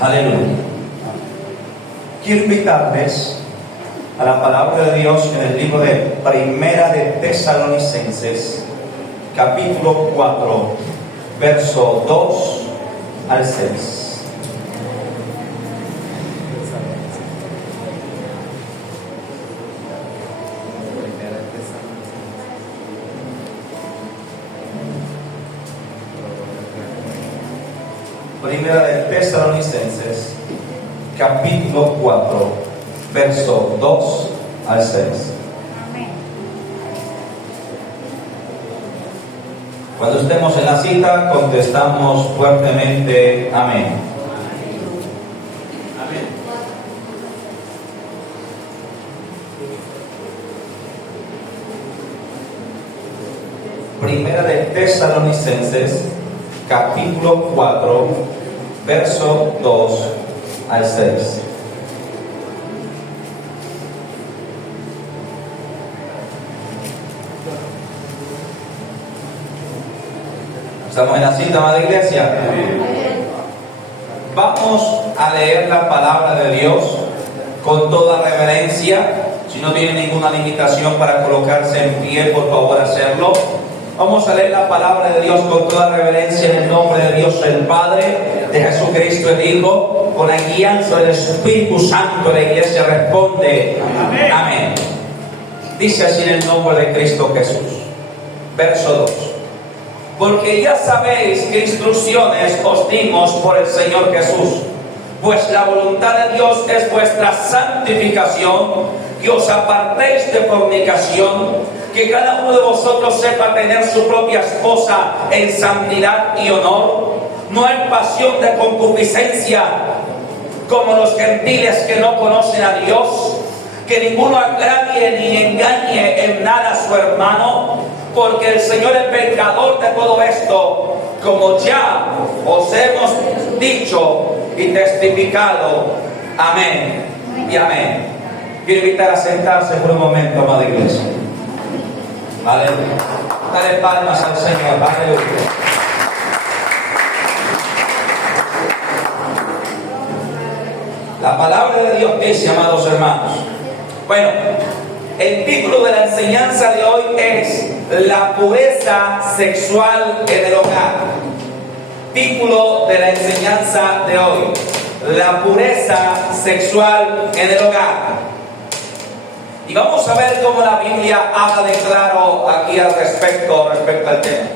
Aleluya. Quiero invitarles a la palabra de Dios en el libro de Primera de Tesalonicenses, capítulo 4, verso 2 al 6. Primera de Tesalonicenses, capítulo 4, verso 2 al 6. Amén. Cuando estemos en la cita, contestamos fuertemente amén. Amén. Primera de Tesalonicenses, capítulo 4, verso 2 al 6. ¿Estamos en la cita, amada iglesia? Vamos a leer la palabra de Dios con toda reverencia. Si no tiene ninguna limitación para colocarse en pie, por favor hacerlo. Vamos a leer la palabra de Dios con toda reverencia en el nombre de Dios el Padre, de Jesucristo el Hijo, con la guianza del Espíritu Santo. La iglesia responde amén. Amén. Dice así en el nombre de Cristo Jesús. Verso 2. Porque ya sabéis qué instrucciones os dimos por el Señor Jesús, pues la voluntad de Dios es vuestra santificación, que os apartéis de fornicación, que cada uno de vosotros sepa tener su propia esposa en santidad y honor, no en pasión de concupiscencia, como los gentiles que no conocen a Dios, que ninguno agravie ni engañe en nada a su hermano, porque el Señor es vengador de todo esto, como ya os hemos dicho y testificado. Amén y amén. Quiero invitar a sentarse por un momento, amada iglesia. Aleluya. Dale palmas al Señor. Aleluya. La palabra de Dios dice, amados hermanos. Bueno, el título de la enseñanza de hoy es la pureza sexual en el hogar. Título de la enseñanza de hoy: la pureza sexual en el hogar. Y vamos a ver cómo la Biblia habla de claro aquí al respecto al tema.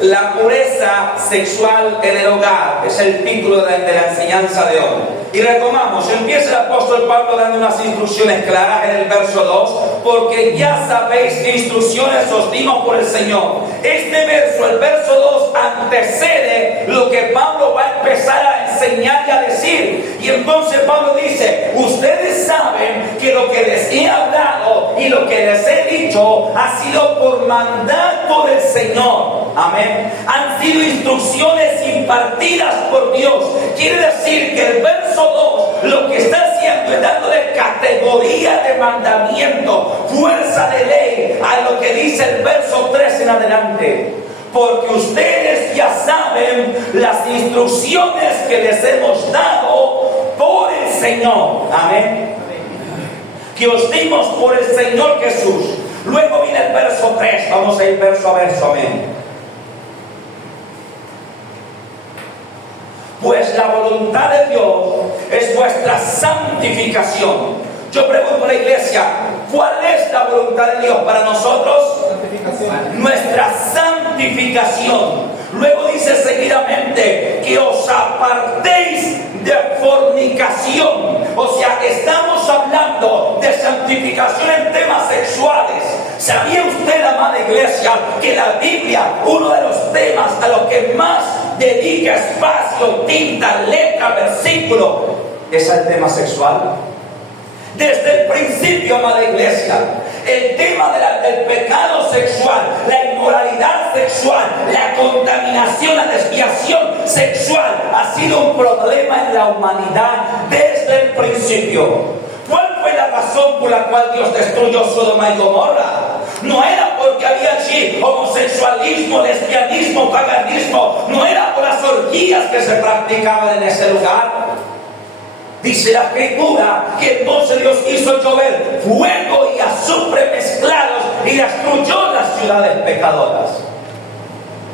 La pureza sexual en el hogar es el título de la enseñanza de hoy. Y retomamos, empieza el apóstol Pablo dando unas instrucciones claras en el verso 2, porque ya sabéis qué instrucciones os dimos por el Señor. Este verso, el verso 2, antecede lo que Pablo va a empezar a enseñar y a decir. Y entonces Pablo dice, ustedes saben que lo que les he hablado y lo que les he dicho ha sido por mandato del Señor. Amén. Han sido instrucciones impartidas por Dios. Quiere decir que el verso 2 lo que está haciendo es dándole categoría de mandamiento, fuerza de ley a lo que dice el verso 3 en adelante. Porque ustedes ya saben las instrucciones que les hemos dado por el Señor. Amén. Que os dimos por el Señor Jesús. Luego viene el verso 3. Vamos a ir verso a verso. Amén. Pues la voluntad de Dios es vuestra santificación. Yo pregunto a la iglesia, ¿cuál es la voluntad de Dios para nosotros? Santificación. Nuestra santificación. Luego dice seguidamente que os apartéis de fornicación. O sea, estamos hablando de santificación en temas sexuales. ¿Sabía usted, amada iglesia, que la Biblia, uno de los temas a los que más dedica espacio, tinta, letra, versículo, es el tema sexual? Desde el principio, amada iglesia, el tema del pecado sexual, la inmoralidad sexual, la contaminación, la desviación sexual ha sido un problema en la humanidad desde el principio. ¿Cuál fue la razón por la cual Dios destruyó Sodoma y Gomorra? No era allí homosexualismo, lesbianismo, paganismo. No era por las orgías que se practicaban en ese lugar. Dice la Escritura que entonces Dios hizo llover fuego y azufre mezclados y destruyó las ciudades pecadoras.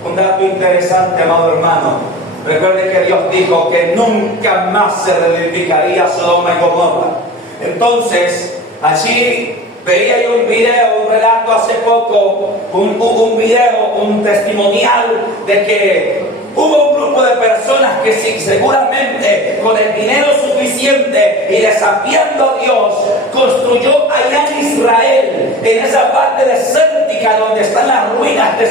Un dato interesante, amado hermano. Recuerde que Dios dijo que nunca más se reedificaría Sodoma y Gomorra. Entonces, allí veía yo un video, un relato hace poco, un video, un testimonial de que hubo un grupo de personas que seguramente con el dinero suficiente y desafiando a Dios, construyó allá en Israel, en esa parte desértica donde están las ruinas de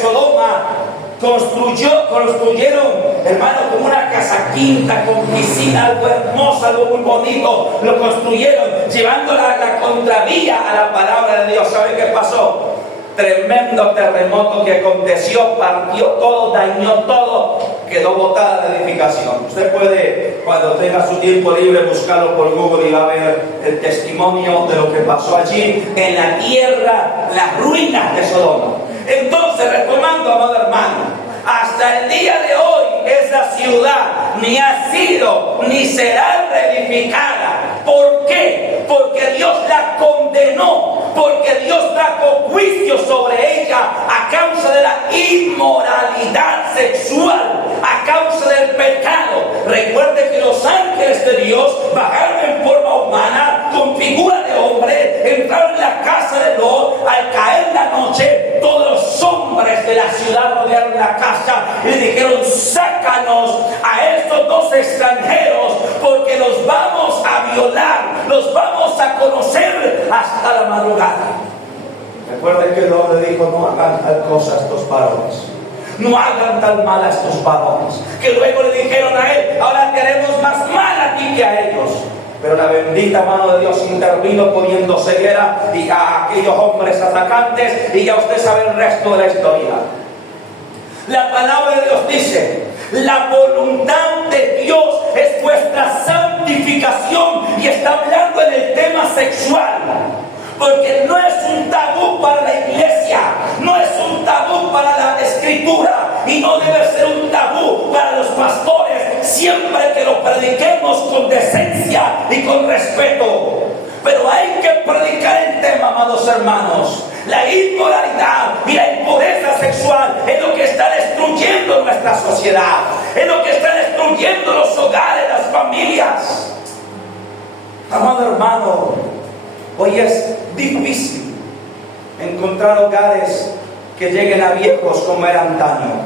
Sodoma. Construyeron, hermano, como una casa quinta con piscina, algo hermoso, algo muy bonito. Lo construyeron, llevando la contravía a la palabra de Dios. ¿Sabe qué pasó? Tremendo terremoto que aconteció, partió todo, dañó todo, quedó botada la edificación. Usted puede, cuando tenga su tiempo libre, buscarlo por Google y va a ver el testimonio de lo que pasó allí en la tierra, las ruinas de Sodoma. Entonces, retomando, amado hermano, hasta el día de hoy esa ciudad ni ha sido ni será reedificada. ¿Por qué? Porque Dios la condenó, porque Dios trajo juicio sobre ella a causa de la inmoralidad sexual, a causa del pecado. Recuerde que los ángeles de Dios bajaron en forma humana, con figura de hombre, entraron en la casa de Lot. Al caer la noche, todos los hombres de la ciudad rodearon la casa y le dijeron: sácanos a estos dos extranjeros, porque los vamos a violar, los vamos a conocer hasta la madrugada. Recuerden que el hombre dijo: no hagan tal cosa a estos varones, no hagan tal mal a estos varones. Que luego le dijeron a él: ahora te haremos más mal a ti que a ellos. Pero la bendita mano de Dios intervino poniendo ceguera a aquellos hombres atacantes, y ya usted sabe el resto de la historia. La palabra de Dios dice: la voluntad de Dios es vuestra santificación, y está hablando en el tema sexual. Porque no es un tabú para la iglesia, no es un tabú para la escritura, y no debe ser un tabú para los pastores, siempre que lo prediquemos con decencia y con respeto. Pero hay que predicar el tema, amados hermanos. La inmoralidad y la impureza sexual es lo que está destruyendo nuestra sociedad, es lo que está destruyendo los hogares, las familias. Amado hermano, hoy es difícil encontrar hogares que lleguen a viejos como era antaño.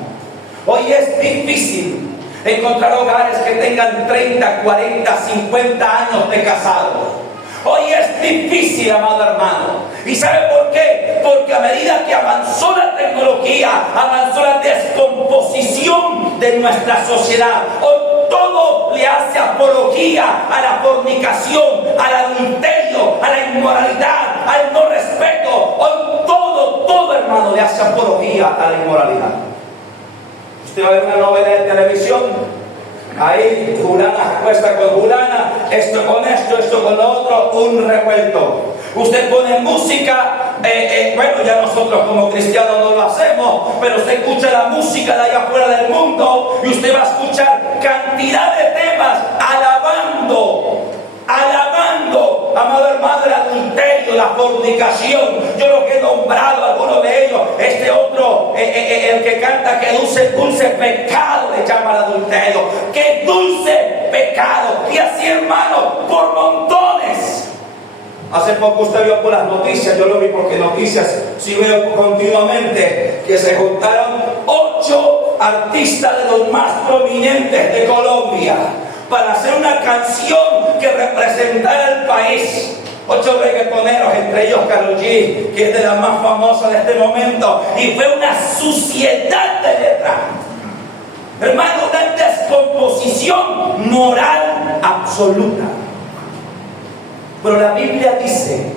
Hoy es difícil encontrar hogares que tengan 30, 40, 50 años de casados. Hoy es difícil, amado hermano. ¿Y sabe por qué? Porque a medida que avanzó la tecnología, avanzó la descomposición de nuestra sociedad. Hoy todo le hace apología a la fornicación, al adulterio, a la inmoralidad, al no respeto. Hoy todo, hermano, le hace apología a la inmoralidad. Usted va a ver una novela de televisión. Ahí fulana acuesta con fulana, esto con esto, esto con lo otro, un revuelto. Usted pone música, bueno, ya nosotros como cristianos no lo hacemos, pero usted escucha la música de allá afuera del mundo y usted va a escuchar cantidad de temas alabando, amado hermano, el adulterio, la fornicación. Yo lo que he nombrado, algunos de ellos, este otro, el que canta que dulce pecado le llama al adulterio, que dulce pecado, y así, hermano, por montones. Hace poco usted vio por las noticias, yo lo vi porque noticias sí veo continuamente, que se juntaron 8 artistas de los más prominentes de Colombia para hacer una canción que representara el país. 8 reggaetoneros, entre ellos Karol G, que es de las más famosas de este momento, y fue una suciedad de letra. Hermano, una descomposición moral absoluta. Pero la Biblia dice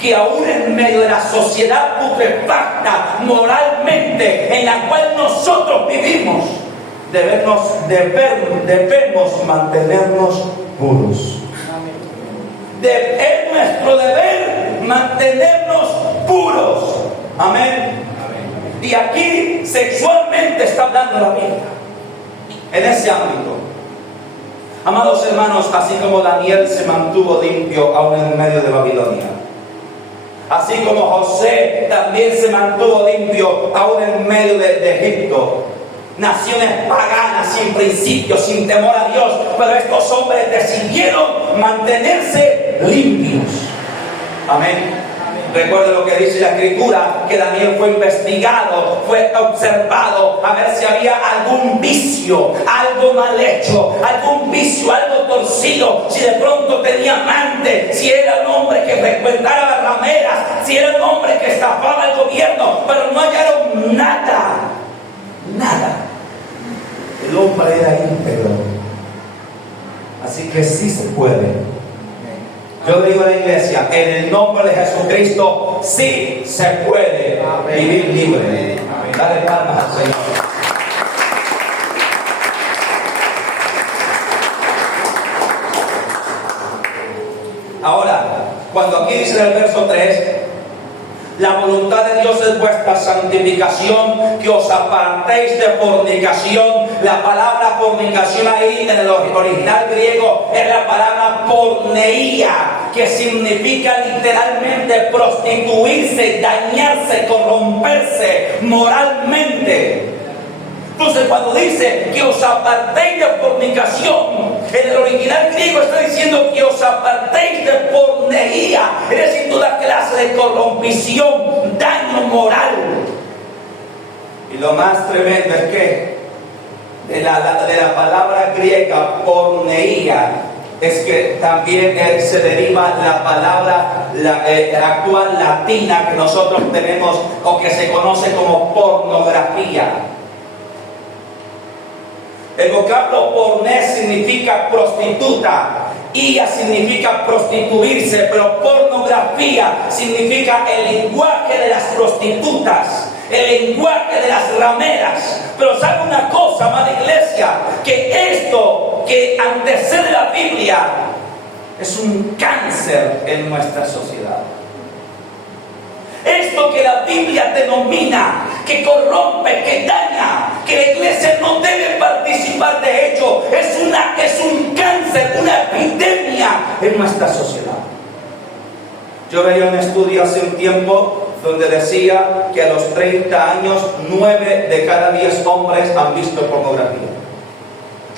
que aún en medio de la sociedad putrefacta moralmente en la cual nosotros vivimos, debemos mantenernos puros. Es nuestro deber mantenernos puros. Amén. Y aquí sexualmente está hablando la Biblia. En ese ámbito. Amados hermanos, así como Daniel se mantuvo limpio aún en medio de Babilonia, así como José también se mantuvo limpio aún en medio de Egipto, naciones paganas, sin principios, sin temor a Dios, pero estos hombres decidieron mantenerse limpios. Amén. Recuerda lo que dice la Escritura, que Daniel fue investigado, fue observado a ver si había algún vicio, algo mal hecho, algún vicio, algo torcido, si de pronto tenía amante, si era un hombre que frecuentaba las rameras, si era un hombre que estafaba al gobierno, pero no hallaron nada, nada. El hombre era íntegro. Así que sí se puede. Yo digo a la iglesia, en el nombre de Jesucristo, sí se puede vivir libre. Dale palmas al Señor. Ahora, cuando aquí dice en el verso 3, la voluntad de Dios es vuestra santificación, que os apartéis de fornicación. La palabra fornicación ahí en el original griego es la palabra porneia, que significa literalmente prostituirse, dañarse, corromperse moralmente. Entonces, cuando dice que os apartéis de fornicación, en el original griego está diciendo que os apartéis de porneia, es decir, toda clase de corrompición, daño moral. Y lo más tremendo es que de la palabra griega porneia es que también se deriva la palabra actual latina que nosotros tenemos o que se conoce como pornografía. El vocablo porné significa prostituta, ia significa prostituirse, pero pornografía significa el lenguaje de las prostitutas, el lenguaje de las rameras. Pero sabe una cosa, amada iglesia, que esto que antecede la Biblia es un cáncer en nuestra sociedad. Esto que la Biblia denomina, que corrompe, que daña, que la iglesia no debe participar de ello, es un cáncer, una epidemia en nuestra sociedad. Yo veía un estudio hace un tiempo donde decía que a los 30 años 9 de cada 10 hombres han visto pornografía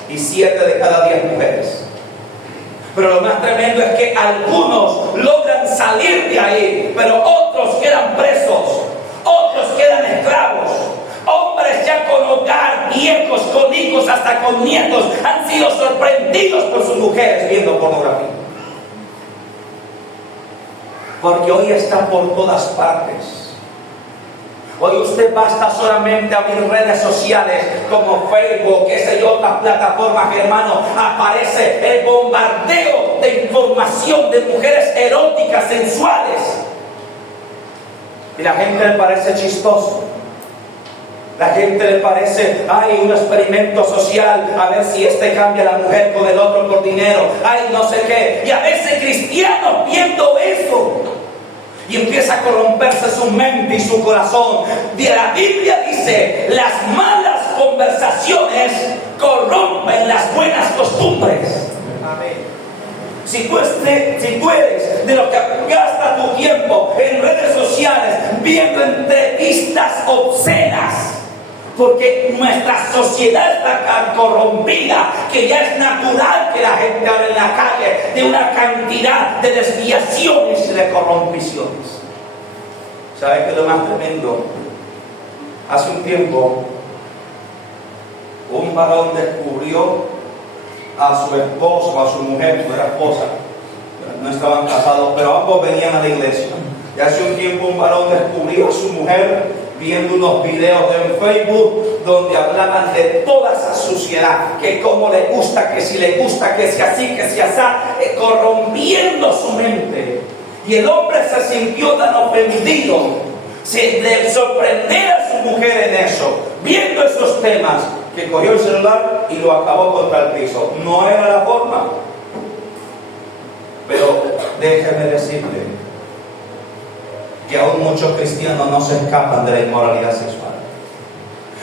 y 7 de cada 10 mujeres. Pero lo más tremendo es que algunos logran salir de ahí, pero otros quedan presos, otros quedan esclavos. Hombres ya con hogar, viejos, con hijos, hasta con nietos, han sido sorprendidos por sus mujeres viendo pornografía. Porque hoy está por todas partes. Hoy usted basta solamente abrir redes sociales como Facebook, qué sé yo, otras plataformas, hermano, aparece el bombardeo de información de mujeres eróticas, sensuales. Y la gente le parece chistoso. La gente le parece, un experimento social, a ver si cambia la mujer con el otro por dinero, no sé qué. Y a veces cristianos viendo eso. Y empieza a corromperse su mente y su corazón. La Biblia dice, las malas conversaciones corrompen las buenas costumbres. Amén. Si tú eres de los que gasta tu tiempo en redes sociales viendo entrevistas obscenas, porque nuestra sociedad está tan corrompida que ya es natural que la gente hable en la calle de una cantidad de desviaciones y de corrompiciones. ¿Sabe qué es lo más tremendo? Hace un tiempo un varón descubrió a su esposo, a su mujer, su esposa, no estaban casados, pero ambos venían a la iglesia. Y hace un tiempo un varón descubrió a su mujer viendo unos videos en Facebook donde hablaban de toda esa suciedad, que cómo le gusta, que si le gusta, que si así, que si así, corrompiendo su mente. Y el hombre se sintió tan ofendido de sorprender a su mujer en eso, viendo esos temas, que cogió el celular y lo acabó contra el piso. No era la forma. Pero déjeme decirle que aún muchos cristianos no se escapan de la inmoralidad sexual.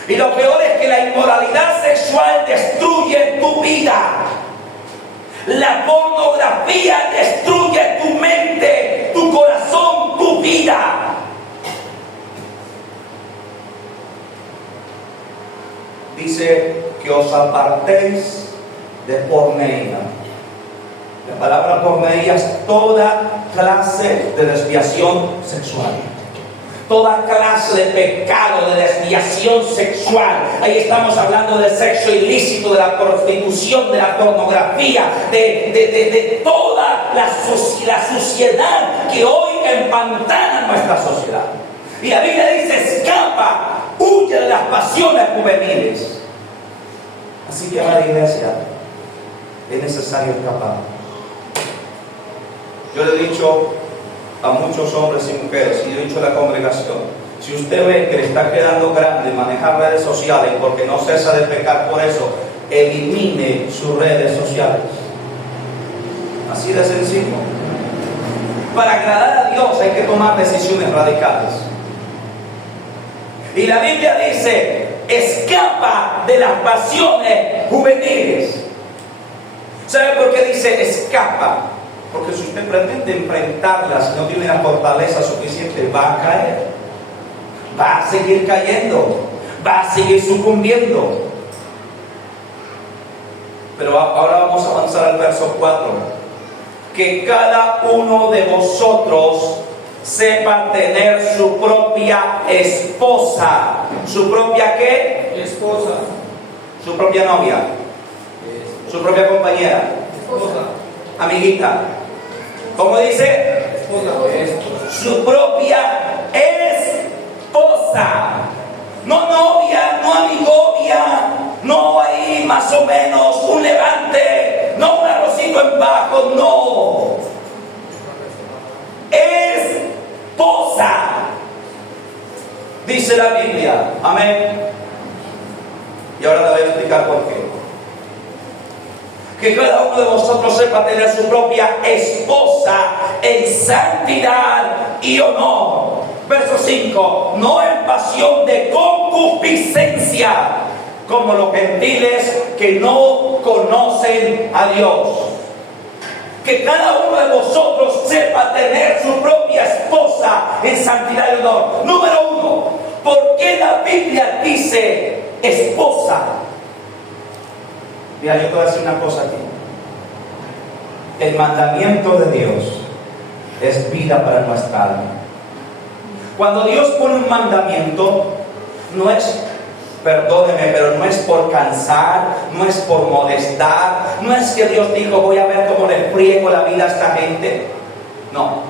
Y lo peor es que la inmoralidad sexual destruye tu vida. La pornografía destruye tu mente, tu corazón, tu vida. Dice que os apartéis de porneía. La palabra porneía es toda clase de desviación sexual. Toda clase de pecado, de desviación sexual. Ahí estamos hablando del sexo ilícito, de la prostitución, de la pornografía, de toda la suciedad que hoy empantana nuestra sociedad. Y la Biblia dice: escapa, huye de las pasiones juveniles. Así que a la iglesia es necesario escapar. Yo le he dicho a muchos hombres y mujeres, y he dicho a la congregación: si usted ve que le está quedando grande manejar redes sociales porque no cesa de pecar por eso, elimine sus redes sociales. Así de sencillo. Para agradar a Dios hay que tomar decisiones radicales. Y la Biblia dice: escapa de las pasiones juveniles. ¿Sabe por qué dice escapa? Porque si usted pretende enfrentarlas y no tiene la fortaleza suficiente, va a caer. Va a seguir cayendo. Va a seguir sucumbiendo. Pero ahora vamos a avanzar al verso 4. Que cada uno de vosotros sepa tener su propia esposa. ¿Su propia qué? Esposa. Su propia novia. Su propia compañera. Esposa. Amiguita. ¿Cómo dice? Esposa. Su propia esposa. No novia, no amigovia, no ahí más o menos un levante, no un arrocito en bajo, no. Esposa, dice la Biblia. Amén. Y ahora le voy a explicar por qué. Que cada uno de vosotros sepa tener su propia esposa en santidad y honor. Verso 5. No en pasión de concupiscencia, como los gentiles que no conocen a Dios. Que cada uno de vosotros sepa tener su propia esposa en santidad y honor. Número 1. ¿Por qué la Biblia dice esposa? Mira, yo te voy a decir una cosa aquí. El mandamiento de Dios es vida para nuestra alma. Cuando Dios pone un mandamiento, no es, perdóneme, pero no es por cansar, no es por molestar, no es que Dios dijo: voy a ver cómo le friego la vida a esta gente. No.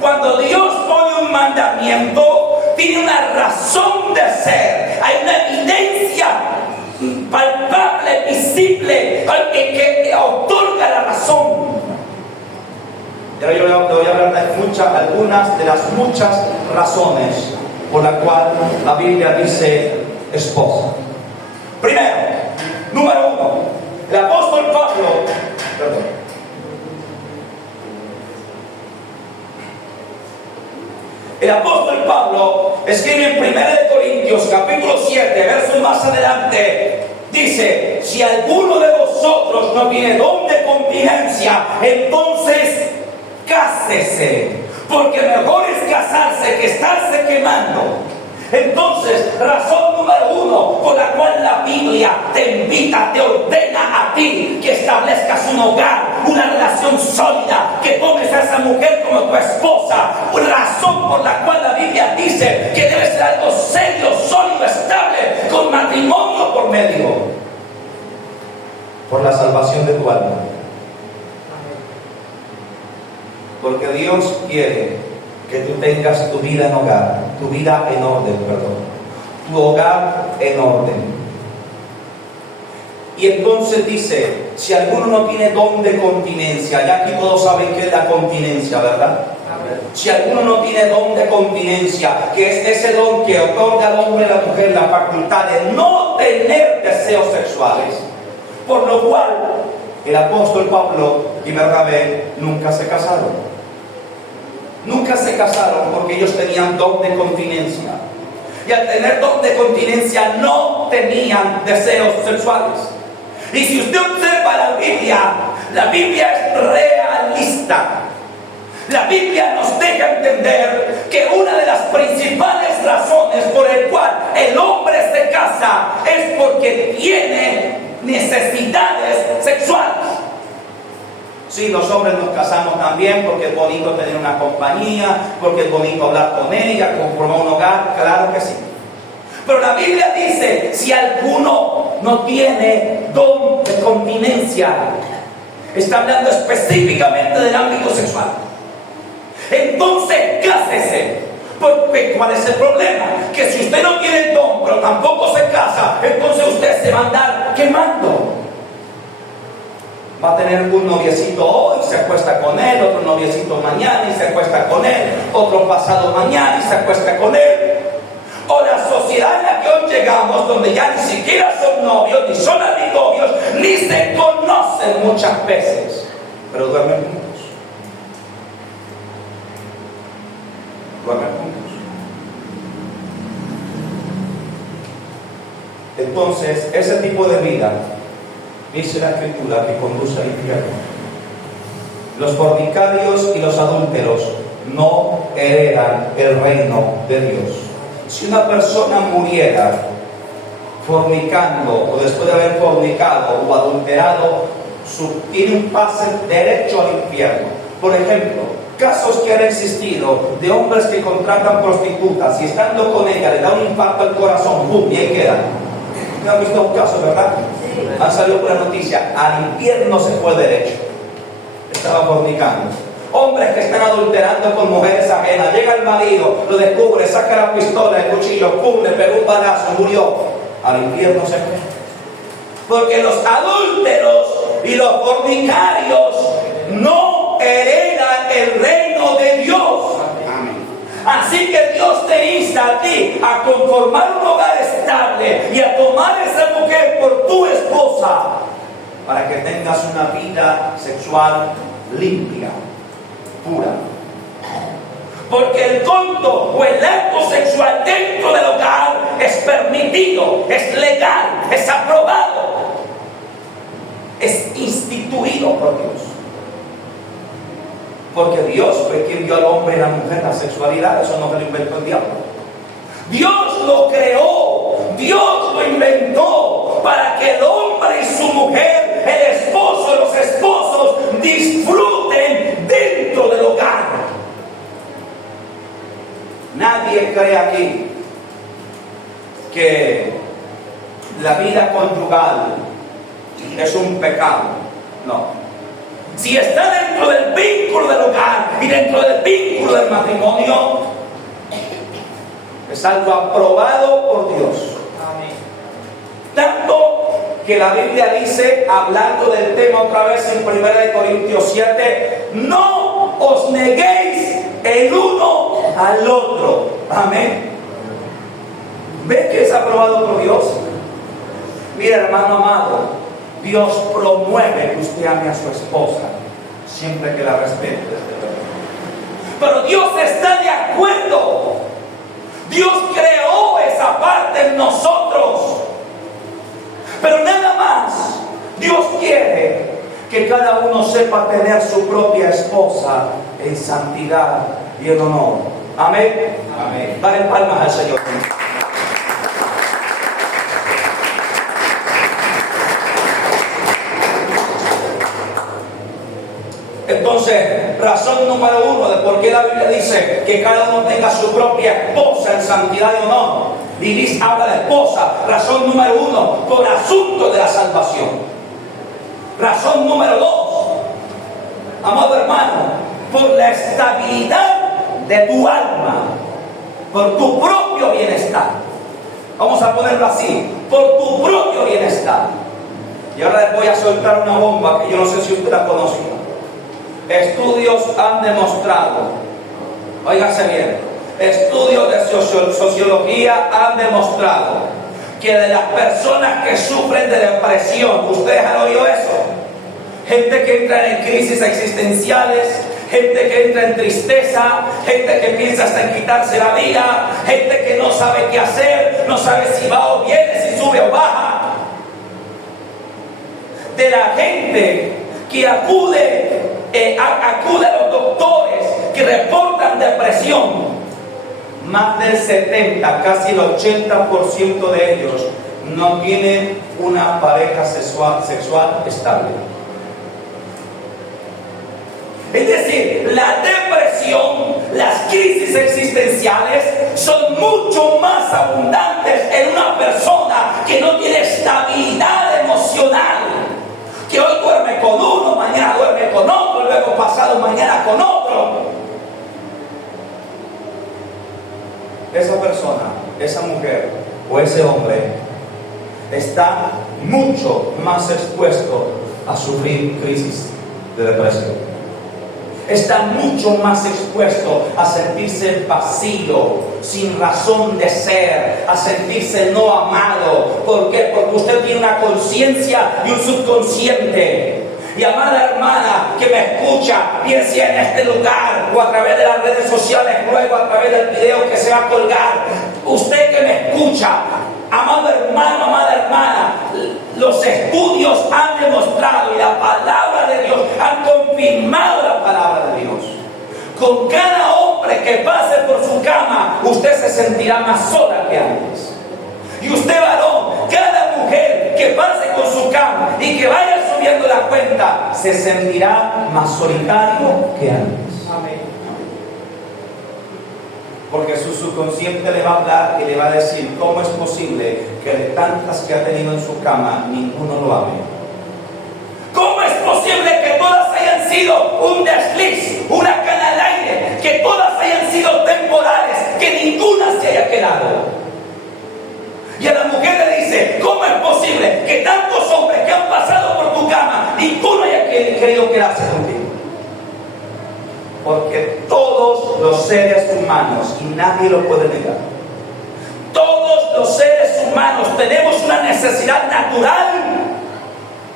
Cuando Dios pone un mandamiento, tiene una razón de ser. Hay una evidencia palpable, visible, que otorga la razón. Y ahora yo le voy a hablar de algunas de las muchas razones por las cuales la Biblia dice esposa. Primero, número 1, el apóstol Pablo, el apóstol Pablo escribe en 1 Corintios capítulo 7, versos más adelante, dice: si alguno de vosotros no tiene don de continencia, entonces cásese, porque mejor es casarse que estarse quemando. Entonces, razón número 1 por la cual la Biblia te invita, te ordena a ti que establezcas un hogar, una relación sólida, que tomes a esa mujer como tu esposa. Razón por la cual la Biblia dice que debe ser algo serio, sólido, estable, con matrimonio por medio, por la salvación de tu alma. Porque Dios quiere que tú tengas tu vida en hogar, tu vida en orden, tu hogar en orden. Y entonces dice: si alguno no tiene don de continencia, ya aquí todos saben qué es la continencia, ¿verdad? Si alguno no tiene don de continencia, que es ese don que otorga al hombre y a la mujer la facultad de no tener deseos sexuales, por lo cual el apóstol Pablo y Bernabé nunca se casaron. Nunca se casaron porque ellos tenían don de continencia. y al tener don de continencia no tenían deseos sexuales. Y si usted observa la Biblia es realista. La Biblia nos deja entender que una de las principales razones por el cual el hombre se casa es porque tiene necesidades sexuales. Sí, los hombres nos casamos también porque es bonito tener una compañía, porque es bonito hablar con ella, conformar un hogar, claro que sí. Pero la Biblia dice, si alguno no tiene don de continencia, está hablando específicamente del ámbito sexual, entonces cásese. Porque ¿cuál es el problema? Que si usted no tiene el don, pero tampoco se casa, entonces usted se va a andar quemando. Va a tener un noviecito hoy, se acuesta con él, otro noviecito mañana y se acuesta con él, otro pasado mañana y se acuesta con él. O la sociedad en la que hoy llegamos, donde ya ni siquiera son novios, ni son amigobios, ni se conocen muchas veces, pero duermen juntos. Duermen juntos. Entonces, ese tipo de vida, dice la Escritura, que conduce al infierno. Los fornicarios y los adúlteros no heredan el reino de Dios. Si una persona muriera fornicando, o después de haber fornicado o adulterado, tiene un pase derecho al infierno. Por ejemplo, casos que han existido de hombres que contratan prostitutas y estando con ella le da un infarto al corazón, ¡pum!, y ahí quedan. ¿No han visto un caso, verdad? Sí. Han salido por la noticia, al infierno se fue derecho. Estaba fornicando. Hombres que están adulterando con mujeres ajenas. Llega el marido, lo descubre, saca la pistola, el cuchillo, pum, le pegó un balazo, murió. Al infierno se fue. Porque los adúlteros y los fornicarios no heredan el reino de Dios. Así que Dios te insta a ti a conformar un hogar estable y a tomar a esa mujer por tu esposa para que tengas una vida sexual limpia, pura. Porque el coito o el acto sexual dentro del hogar es permitido, es legal, es aprobado, es instituido por Dios. Porque Dios fue quien dio al hombre y a la mujer la sexualidad. Eso no se lo inventó el diablo. Dios lo creó, Dios lo inventó para que el hombre y su mujer, el esposo y los esposos disfruten dentro del hogar. Nadie cree aquí que la vida conyugal es un pecado. No. Si está dentro del vínculo del hogar y dentro del vínculo del matrimonio, es algo aprobado por Dios. Amén. Tanto que la Biblia dice, hablando del tema otra vez en 1 Corintios 7, no os neguéis el uno al otro. Amén. ¿Ves que es aprobado por Dios? Mira, hermano amado, Dios promueve que usted ame a su esposa siempre que la respete. Pero Dios está de acuerdo. Dios creó esa parte en nosotros. Pero nada más, Dios quiere que cada uno sepa tener su propia esposa en santidad y en honor. Amén. Amén. Dale palmas al Señor. Entonces, razón número 1 de por qué la Biblia dice que cada uno tenga su propia esposa en santidad y honor. Y habla de esposa. Razón número 1, por asunto de la salvación. Razón número 2, amado hermano, por la estabilidad de tu alma, por tu propio bienestar. Vamos a ponerlo así, por tu propio bienestar. Y ahora les voy a soltar una bomba que yo no sé si usted la conoce. Estudios han demostrado, óigase bien, estudios de sociología han demostrado que de las personas que sufren de depresión, ustedes han oído eso, gente que entra en crisis existenciales, gente que entra en tristeza, gente que piensa hasta en quitarse la vida, gente que no sabe qué hacer, no sabe si va o viene, si sube o baja. De la gente que acude a los doctores que reportan depresión, más del 70, casi el 80% de ellos no tienen una pareja sexual estable. Es decir, la depresión, las crisis existenciales son mucho más abundantes en una persona que no tiene estabilidad emocional, que hoy duerme con uno, mañana duerme con otro, luego pasado mañana con otro. Esa persona, esa mujer o ese hombre está mucho más expuesto a sufrir crisis de depresión. Está mucho más expuesto a sentirse vacío, sin razón de ser, a sentirse no amado. ¿Por qué? Porque usted tiene una conciencia y un subconsciente. Y amada hermana que me escucha, bien sea en este lugar o a través de las redes sociales, luego a través del video que se va a colgar, usted que me escucha, amado hermano, amada hermana, los estudios han demostrado y la palabra de Dios han confirmado la palabra de Dios. Con cada hombre que pase por su cama, usted se sentirá más sola que antes. Y usted, varón, cada mujer que pase con su cama y que vaya subiendo la cuenta, se sentirá más solitario que antes. Amén. Porque su subconsciente le va a hablar y le va a decir: ¿cómo es posible que de tantas que ha tenido en su cama ninguno lo ame? ¿Cómo es posible que todas hayan sido un desliz, una cana al aire, que todas hayan sido temporales, que ninguna se haya quedado? Y a la mujer le dice: ¿cómo es posible que tantos hombres que han pasado por tu cama, ninguno haya querido quedarse contigo? Porque todos los seres humanos, y nadie lo puede negar, todos los seres humanos tenemos una necesidad natural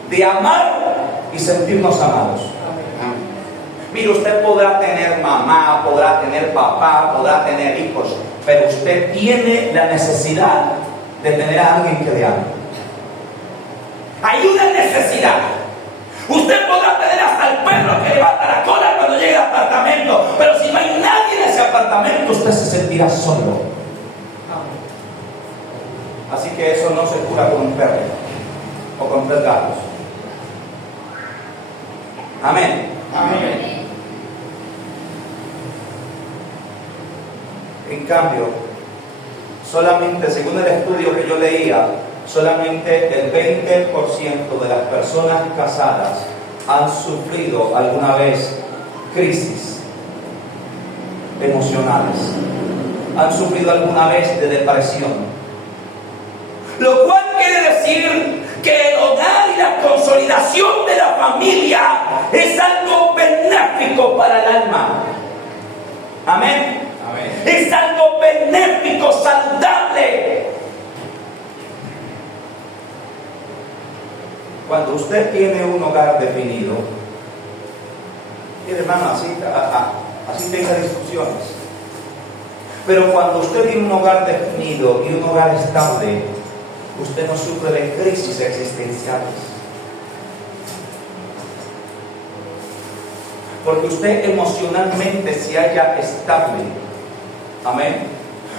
de amar y sentirnos amados. Mire, usted podrá tener mamá, podrá tener papá, podrá tener hijos, pero usted tiene la necesidad de tener a alguien que le ame. Hay una necesidad. Usted podrá tener hasta el perro que levanta la cola cuando llegue al apartamento, pero si no hay nadie en ese apartamento, usted se sentirá solo. Así que eso no se cura con un perro o con 3 gatos. Amén. Amén. En cambio, solamente, según el estudio que yo leía, solamente el 20% de las personas casadas han sufrido alguna vez crisis emocionales, han sufrido alguna vez de depresión. Lo cual quiere decir que el hogar y la consolidación de la familia es algo benéfico para el alma. Amén. Amén. Es algo benéfico, saludable. Cuando usted tiene un hogar definido, hermano, así tenga discusiones, pero cuando usted tiene un hogar definido y un hogar estable, usted no sufre de crisis existenciales, porque usted emocionalmente se halla estable. Amén.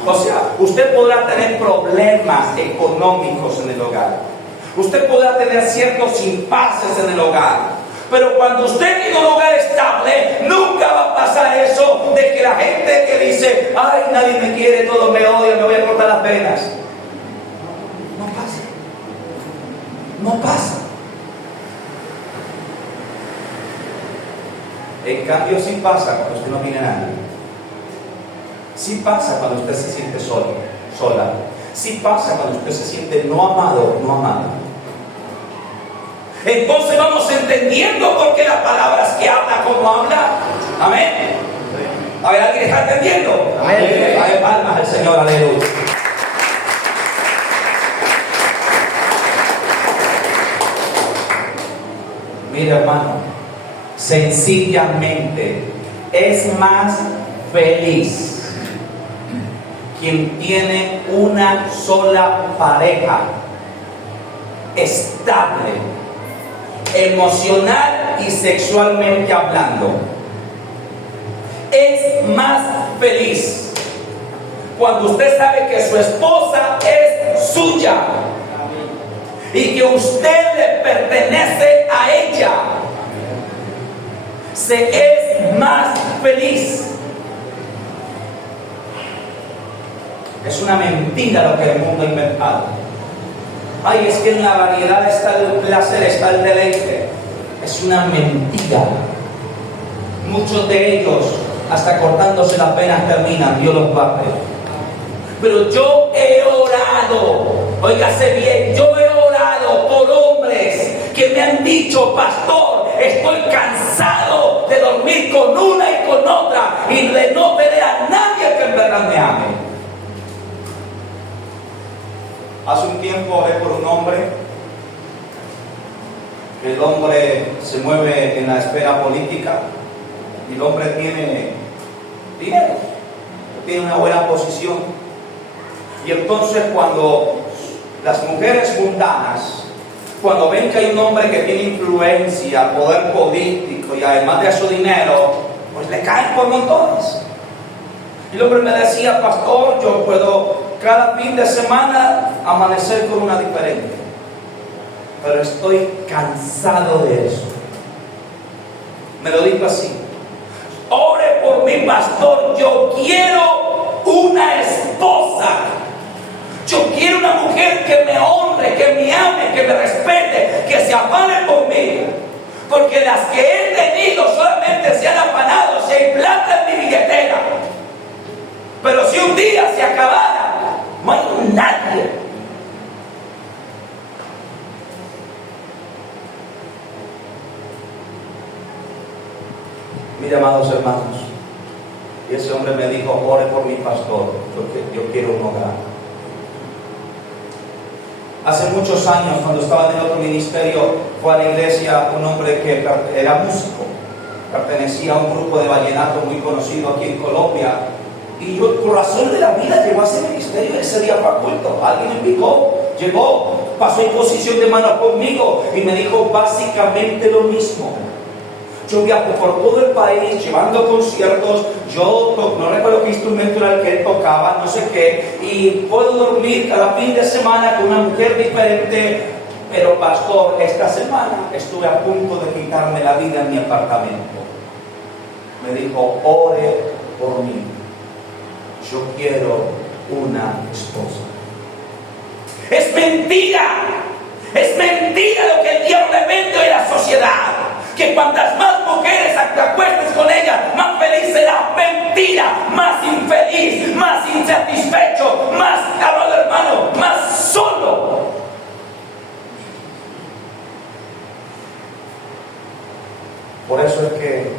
O sea, usted podrá tener problemas económicos en el hogar, usted podrá tener ciertos impases en el hogar, pero cuando usted tiene un hogar estable, nunca va a pasar eso de que la gente que dice: ay, nadie me quiere, todos me odian, me voy a cortar las venas. No pasa. No pasa. En cambio, sí pasa cuando usted no tiene a nadie. Sí pasa cuando usted se siente solo, sola. Sí pasa cuando usted se siente no amado, no amada. Entonces vamos entendiendo por qué las palabras que habla como habla. Amén. A ver, ¿alguien está entendiendo? Amén. Dale palmas al Señor, aleluya. Mira, hermano, sencillamente es más feliz quien tiene una sola pareja estable, emocional y sexualmente hablando. Es más feliz cuando usted sabe que su esposa es suya y que usted le pertenece a ella. Se es más feliz. Es una mentira lo que el mundo ha inventado. Ay, es que en la variedad está el placer, está el deleite. Es una mentira. Muchos de ellos, hasta cortándose las venas, terminan, Dios los guarde. Pero yo he orado, óigase bien, yo he orado por hombres que me han dicho: pastor, estoy cansado de dormir con una y con otra y de no tener a nadie que en verdad me ame. Hace un tiempo oré por un hombre. El hombre se mueve en la esfera política y el hombre tiene dinero, tiene una buena posición. Y entonces cuando las mujeres mundanas, cuando ven que hay un hombre que tiene influencia, poder político y además de su dinero, pues le caen por montones. Y el hombre me decía: pastor, yo puedo cada fin de semana amanecer con una diferente, pero estoy cansado de eso. Me lo dijo así: ore por mi pastor, yo quiero una esposa. Yo quiero una mujer que me honre, que me ame, que me respete, que se afane por mí. Porque las que he tenido solamente se han afanado, si hay plata en mi billetera. Pero si un día se acabara, no hay nadie. Mire, amados hermanos, y ese hombre me dijo: ore por mi pastor, porque yo quiero un hogar. Hace muchos años, cuando estaba en otro ministerio, fue a la iglesia un hombre que era músico, pertenecía a un grupo de vallenato muy conocido aquí en Colombia, y yo, por razón de la vida, llegó a ese ministerio. Ese día fue a culto, alguien me invitó, llegó, pasó en posición de mano conmigo y me dijo básicamente lo mismo. Yo viajo por todo el país llevando conciertos, no recuerdo qué instrumento era el que él tocaba, no sé qué, y puedo dormir cada fin de semana con una mujer diferente, pero pastor, esta semana estuve a punto de quitarme la vida en mi apartamento. Me dijo: ore por mí, yo quiero una esposa. Es mentira lo que el diablo le vende hoy a la sociedad, que cuantas más mujeres te acuestes con ellas, más feliz serás. Mentira, más infeliz, más insatisfecho, más, amado hermano, más solo. Por eso es que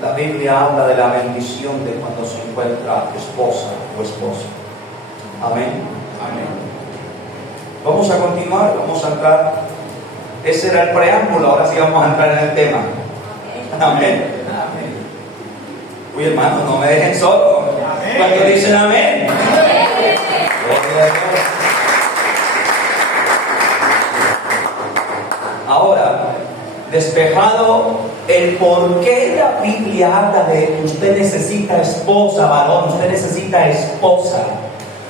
la Biblia habla de la bendición de cuando se encuentra esposa o esposo. Amén. Amén. Vamos a continuar, vamos a entrar. Ese era el preámbulo, ahora sí vamos a entrar en el tema. Amén. Amén. Uy, hermano, no me dejen solo. ¿Cuántos dicen amén? Gloria a Dios. Ahora, despejado el por qué la Biblia habla de que usted necesita esposa, varón, usted necesita esposa.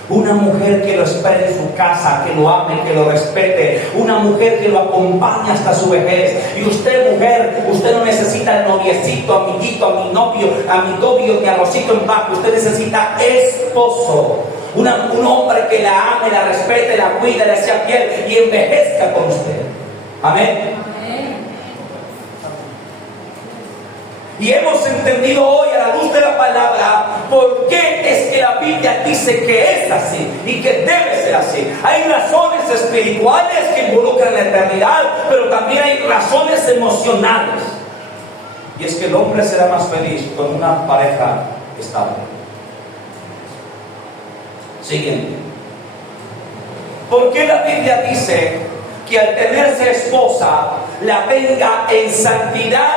Una mujer que lo espere en su casa, que lo ame, que lo respete. Una mujer que lo acompañe hasta su vejez. Y usted, mujer, usted no necesita el noviecito, amiguito, a mi novio, ni arrocito en bajo. Usted necesita esposo. Un hombre que la ame, la respete, la cuide, le sea fiel y envejezca con usted. Amén. Y hemos entendido hoy, a la luz de la palabra, por qué es que la Biblia dice que es así y que debe ser así. Hay razones espirituales que involucran la eternidad, pero también hay razones emocionales. Y es que el hombre será más feliz con una pareja estable. Siguiente. ¿Por qué la Biblia dice que al tenerse esposa la tenga en santidad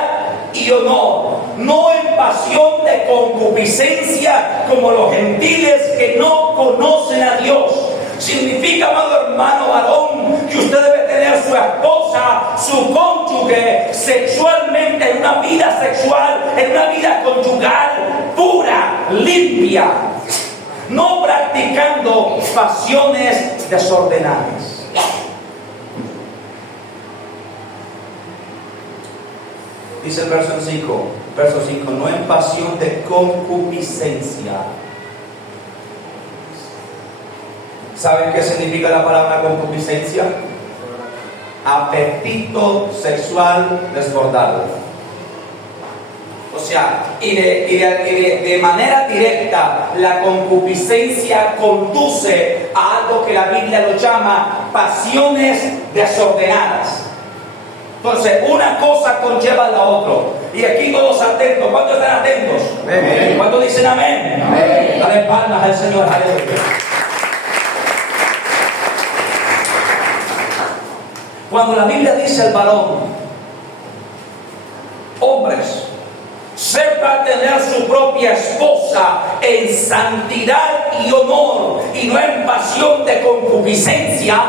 y honor? no en pasión de concupiscencia como los gentiles que no conocen a Dios. Significa, amado hermano varón, que usted debe tener su esposa, su cónyuge, sexualmente, en una vida sexual, en una vida conyugal pura, limpia, no practicando pasiones desordenadas. Dice el verso 5, no en pasión de concupiscencia. ¿Saben qué significa la palabra concupiscencia? Apetito sexual desbordado. O sea, de manera directa, la concupiscencia conduce a algo que la Biblia lo llama pasiones desordenadas. Entonces, una cosa conlleva a la otra. Y aquí todos atentos. ¿Cuántos están atentos? Amén. ¿Cuántos dicen amén? Amén. Dale palmas al Señor. Aleluya. Cuando la Biblia dice al varón, hombres, sepa tener su propia esposa en santidad y honor y no en pasión de concupiscencia,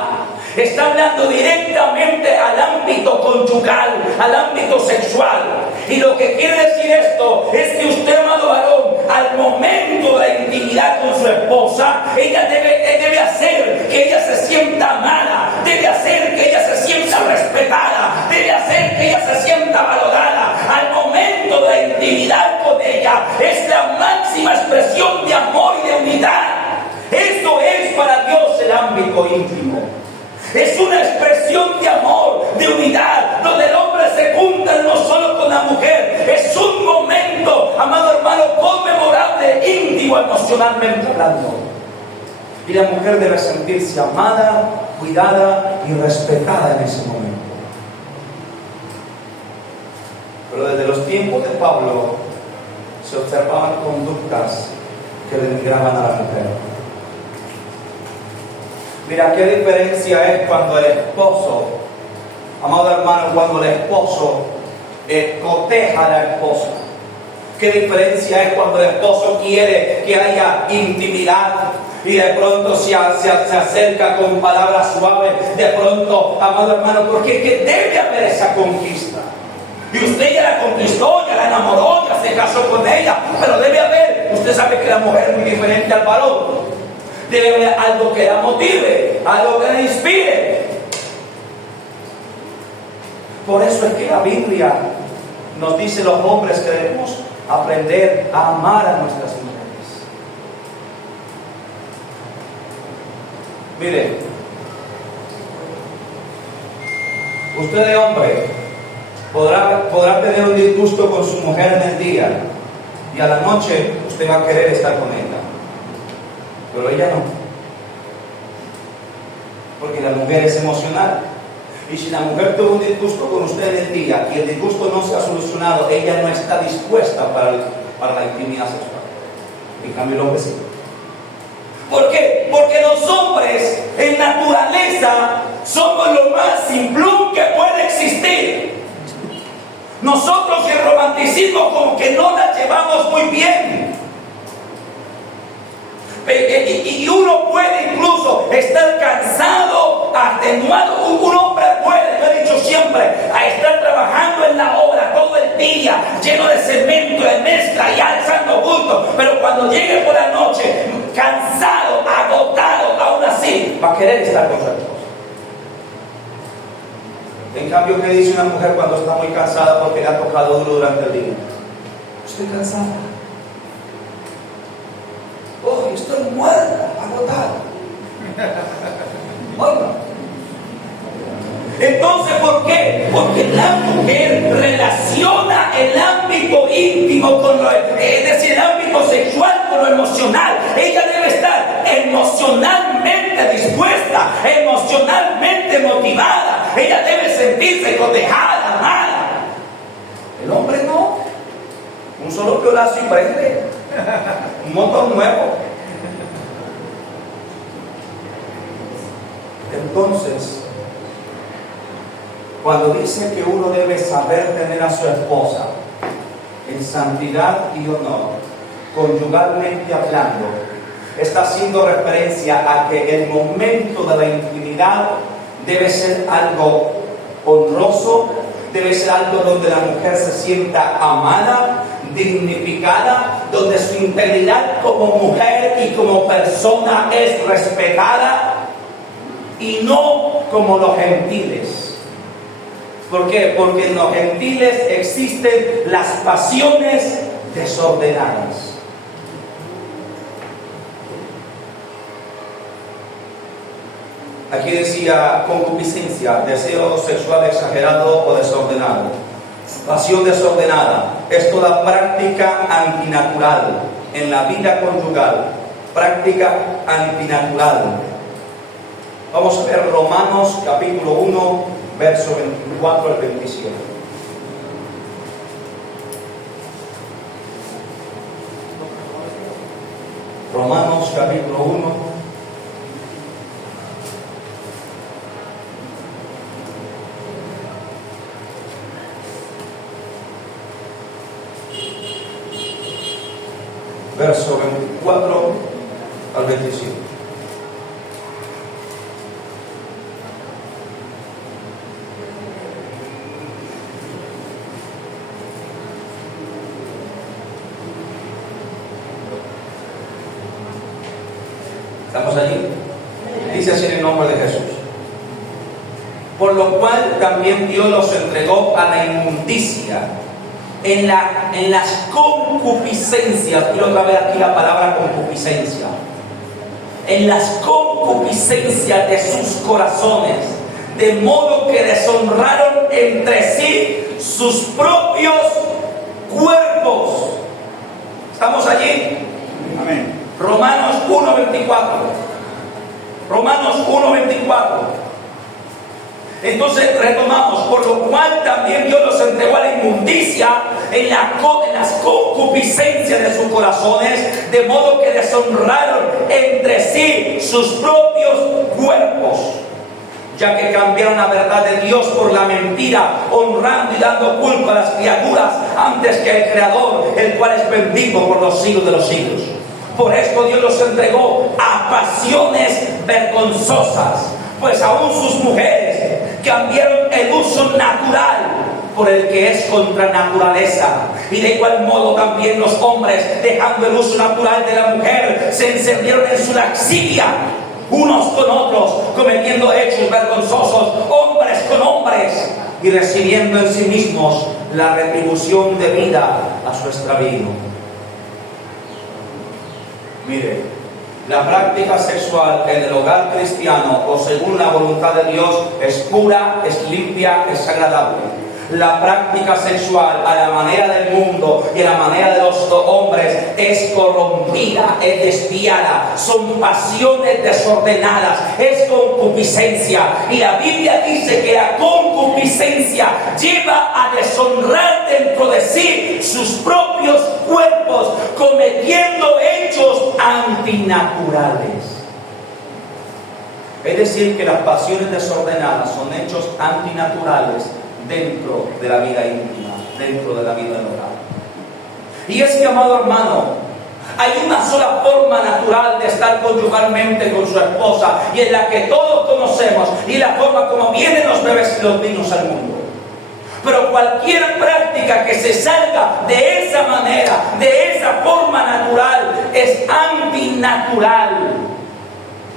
está hablando directamente al ámbito conyugal, al ámbito sexual. Y lo que quiere decir esto es que usted, amado varón, al momento de la intimidad con su esposa, ella debe hacer que ella se sienta amada, debe hacer que ella se sienta respetada, debe hacer que ella se sienta valorada. Al momento de la intimidad con ella es la máxima expresión de amor y de unidad. Eso es para Dios el ámbito íntimo. Es una expresión de amor, de unidad, donde el hombre se junta no solo con la mujer. Es un momento, amado hermano, conmemorable, íntimo, emocionalmente hablando. Y la mujer debe sentirse amada, cuidada y respetada en ese momento. Pero desde los tiempos de Pablo se observaban conductas que denigraban a la mujer. Mira, qué diferencia es cuando el esposo, amado hermano, cuando el esposo coteja a la esposa. Qué diferencia es cuando el esposo quiere que haya intimidad y de pronto se acerca con palabras suaves. De pronto, amado hermano, porque que debe haber esa conquista. Y usted ya la conquistó, ya la enamoró, ya se casó con ella, pero debe haber, usted sabe que la mujer es muy diferente al varón. Debe haber algo que la motive, algo que la inspire. Por eso es que la Biblia nos dice los hombres que debemos aprender a amar a nuestras mujeres. Mire, usted de hombre podrá tener un disgusto con su mujer en el día y a la noche usted va a querer estar con ella. Pero ella no, porque la mujer es emocional. Y si la mujer tuvo un disgusto con usted en el día y el disgusto no se ha solucionado, ella no está dispuesta para la intimidad sexual. En cambio el hombre sí. ¿Por qué? Porque los hombres en naturaleza somos lo más simplón que puede existir. Nosotros el romanticismo como que no la llevamos muy bien. Y uno puede incluso estar cansado, atenuado. Un hombre puede, yo he dicho siempre, a estar trabajando en la obra todo el día, lleno de cemento, de mezcla y alzando bultos, pero cuando llegue por la noche, cansado, agotado, aún así, va a querer estar con su esposa. En cambio, ¿qué dice una mujer cuando está muy cansada porque le ha tocado duro durante el día? Estoy cansada. Oh, estoy muerta, agotada. Oiga. Entonces, ¿por qué? Porque la mujer relaciona el ámbito íntimo con es decir, el ámbito sexual con lo emocional. Ella debe estar emocionalmente dispuesta, emocionalmente motivada. Ella debe sentirse cotejada, amada. El hombre no. Un solo piolazo y prende. Un motor nuevo. Entonces, cuando dice que uno debe saber tener a su esposa en santidad y honor, conyugalmente hablando, está haciendo referencia a que el momento de la intimidad debe ser algo honroso, debe ser algo donde la mujer se sienta amada, dignificada, donde su integridad como mujer y como persona es respetada, y no como los gentiles. ¿Por qué? Porque en los gentiles existen las pasiones desordenadas. Aquí decía concupiscencia, deseo sexual exagerado o desordenado. Pasión desordenada es toda práctica antinatural en la vida conyugal. Práctica antinatural. Vamos a ver Romanos capítulo 1, verso 24 al 27. Romanos capítulo 1. Verso 24 al 27. ¿Estamos allí? Dice así en el nombre de Jesús. Por lo cual también Dios los entregó a la inmundicia en las concupiscencias. Quiero otra vez aquí la palabra concupiscencia. En las concupiscencias de sus corazones, de modo que deshonraron entre sí sus propios cuerpos. ¿Estamos allí? Amén. Romanos 1:24. Romanos 1:24. Entonces retomamos, por lo cual también Dios los entregó a la inmundicia en las concupiscencias de sus corazones, de modo que deshonraron entre sí sus propios cuerpos, ya que cambiaron la verdad de Dios por la mentira, honrando y dando culto a las criaturas antes que el Creador, el cual es bendito por los siglos de los siglos. Por esto Dios los entregó a pasiones vergonzosas, pues aún sus mujeres cambiaron el uso natural por el que es contra naturaleza. Y de igual modo también los hombres, dejando el uso natural de la mujer, se encendieron en su laxidia unos con otros, cometiendo hechos vergonzosos, hombres con hombres, y recibiendo en sí mismos la retribución debida a su extravío. Mire, la práctica sexual en el hogar cristiano o según la voluntad de Dios es pura, es limpia, es agradable. La práctica sexual a la manera del mundo y a la manera de los hombres es corrompida, es desviada, son pasiones desordenadas, es concupiscencia. Y la Biblia dice que la concupiscencia lleva a deshonrar dentro de sí sus propios cuerpos, cometiendo hechos antinaturales. Es decir, que las pasiones desordenadas son hechos antinaturales dentro de la vida íntima, dentro de la vida del hogar. Y es que, amado hermano, hay una sola forma natural de estar conyugalmente con su esposa, y es la que todos conocemos, y la forma como vienen los bebés y los niños al mundo. Pero cualquier práctica que se salga de esa manera, de esa forma natural, es antinatural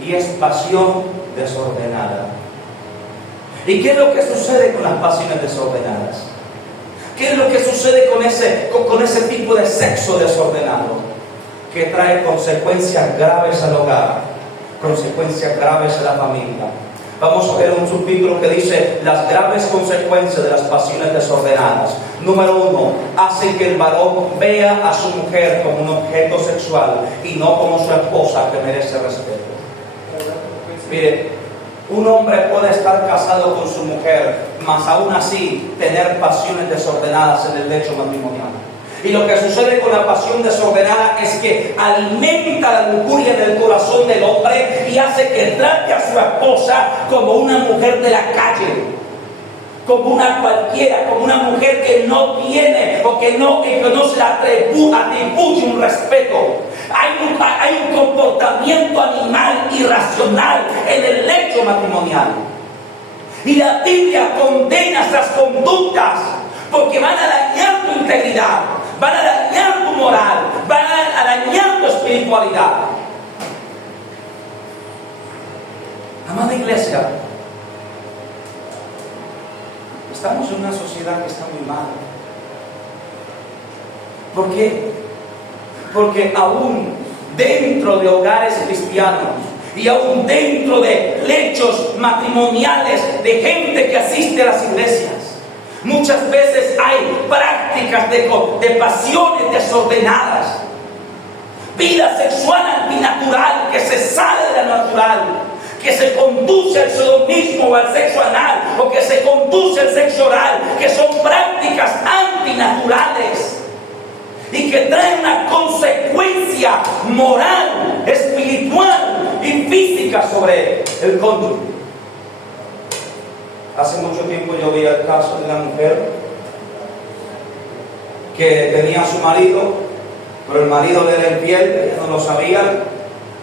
y es pasión desordenada. ¿Y qué es lo que sucede con las pasiones desordenadas? ¿Qué es lo que sucede con ese tipo de sexo desordenado? Que trae consecuencias graves al hogar, consecuencias graves a la familia. Vamos a ver un subtítulo que dice: las graves consecuencias de las pasiones desordenadas. Número 1, hace que el varón vea a su mujer como un objeto sexual y no como su esposa que merece respeto. Mire, un hombre puede estar casado con su mujer, mas aún así tener pasiones desordenadas en el lecho matrimonial. Y lo que sucede con la pasión desordenada es que alimenta la lujuria del corazón del hombre y hace que trate a su esposa como una mujer de la calle, como una cualquiera, como una mujer que no tiene o que no se le atribuye un respeto. Hay un comportamiento animal irracional en el lecho matrimonial. Y la Biblia condena esas conductas porque van a dañar tu integridad, van a dañar tu moral, van a dañar tu espiritualidad. Amada iglesia, estamos en una sociedad que está muy mal. ¿Por qué? Porque aún dentro de hogares cristianos y aún dentro de lechos matrimoniales de gente que asiste a las iglesias, muchas veces hay prácticas de pasiones desordenadas, vida sexual antinatural que se sale de lo natural, que se conduce al sodomismo o al sexo anal, o que se conduce al sexo oral, que son prácticas antinaturales y que traen una consecuencia moral, espiritual y física sobre el cónyuge. Hace mucho tiempo yo vi el caso de una mujer que tenía a su marido, pero el marido le era infiel, ella no lo sabía,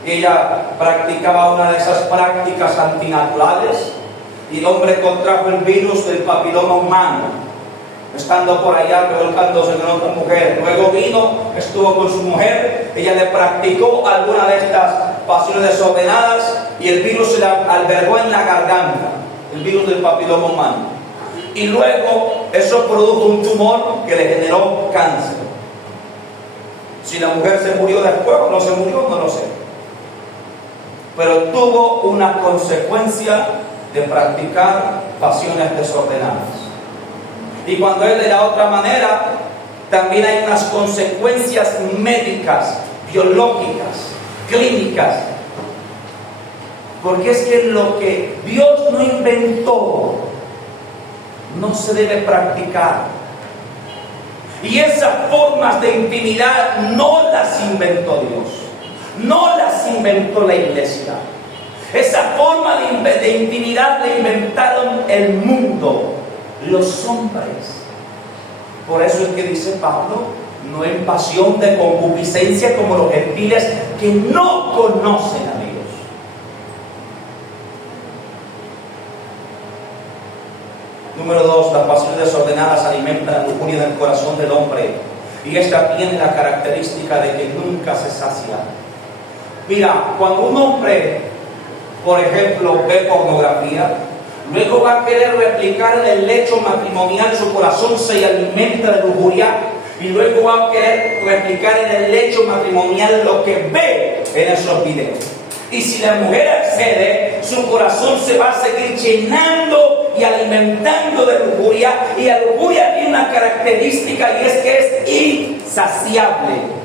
y ella practicaba una de esas prácticas antinaturales, y el hombre contrajo el virus del papiloma humano, estando por allá revolcándose en otra mujer. Luego vino, estuvo con su mujer, ella le practicó alguna de estas pasiones desordenadas y el virus se le albergó en la garganta, el virus del papiloma humano. Y luego eso produjo un tumor que le generó cáncer. Si la mujer se murió después o no se murió, no lo sé. Pero tuvo una consecuencia de practicar pasiones desordenadas. Y cuando es de la otra manera, también hay unas consecuencias médicas, biológicas, clínicas. Porque es que lo que Dios no inventó, no se debe practicar. Y esas formas de intimidad no las inventó Dios, no las inventó la iglesia. Esa forma de intimidad la inventaron el mundo, los hombres. Por eso es que dice Pablo, no en pasión de concupiscencia como los gentiles que no conocen a Dios. Número 2, las pasiones desordenadas alimentan la lujuria del corazón del hombre, y esta tiene la característica de que nunca se sacia. Mira, cuando un hombre, por ejemplo, ve pornografía, luego va a querer replicar en el lecho matrimonial, su corazón se alimenta de lujuria, y luego va a querer replicar en el lecho matrimonial lo que ve en esos videos. Y si la mujer accede, su corazón se va a seguir llenando y alimentando de lujuria, y la lujuria tiene una característica, y es que es insaciable.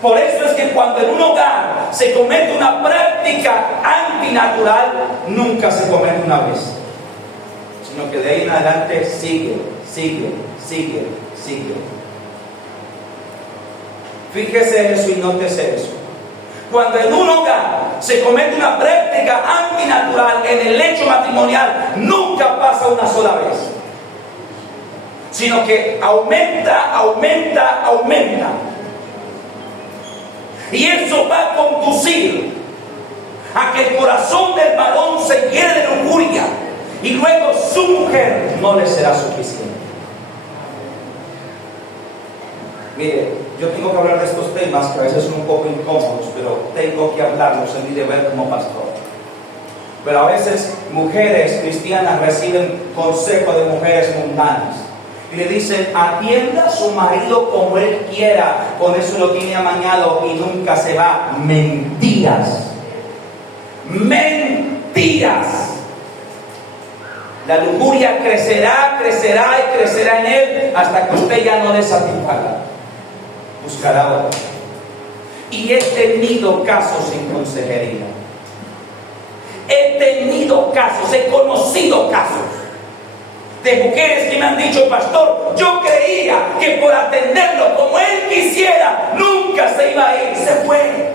Por eso es que cuando en un hogar se comete una práctica antinatural, nunca se comete una vez, sino que de ahí en adelante sigue. Fíjese eso y nótese eso. Cuando en un hogar se comete una práctica antinatural en el lecho matrimonial, nunca pasa una sola vez, sino que aumenta. Y eso va a conducir a que el corazón del varón se llene de lujuria, y luego su mujer no le será suficiente. Mire, yo tengo que hablar de estos temas que a veces son un poco incómodos, pero tengo que hablarlos en mi deber como pastor. Pero a veces mujeres cristianas reciben consejo de mujeres mundanas y le dicen: atienda a su marido como él quiera, con eso lo tiene amañado y nunca se va. Mentiras. La lujuria crecerá en él hasta que usted ya no le satisfaga. Buscará otro. Y he tenido casos en consejería. He conocido casos de mujeres que me han dicho: pastor, yo creía que por atenderlo como él quisiera, nunca se iba a ir. Se fue.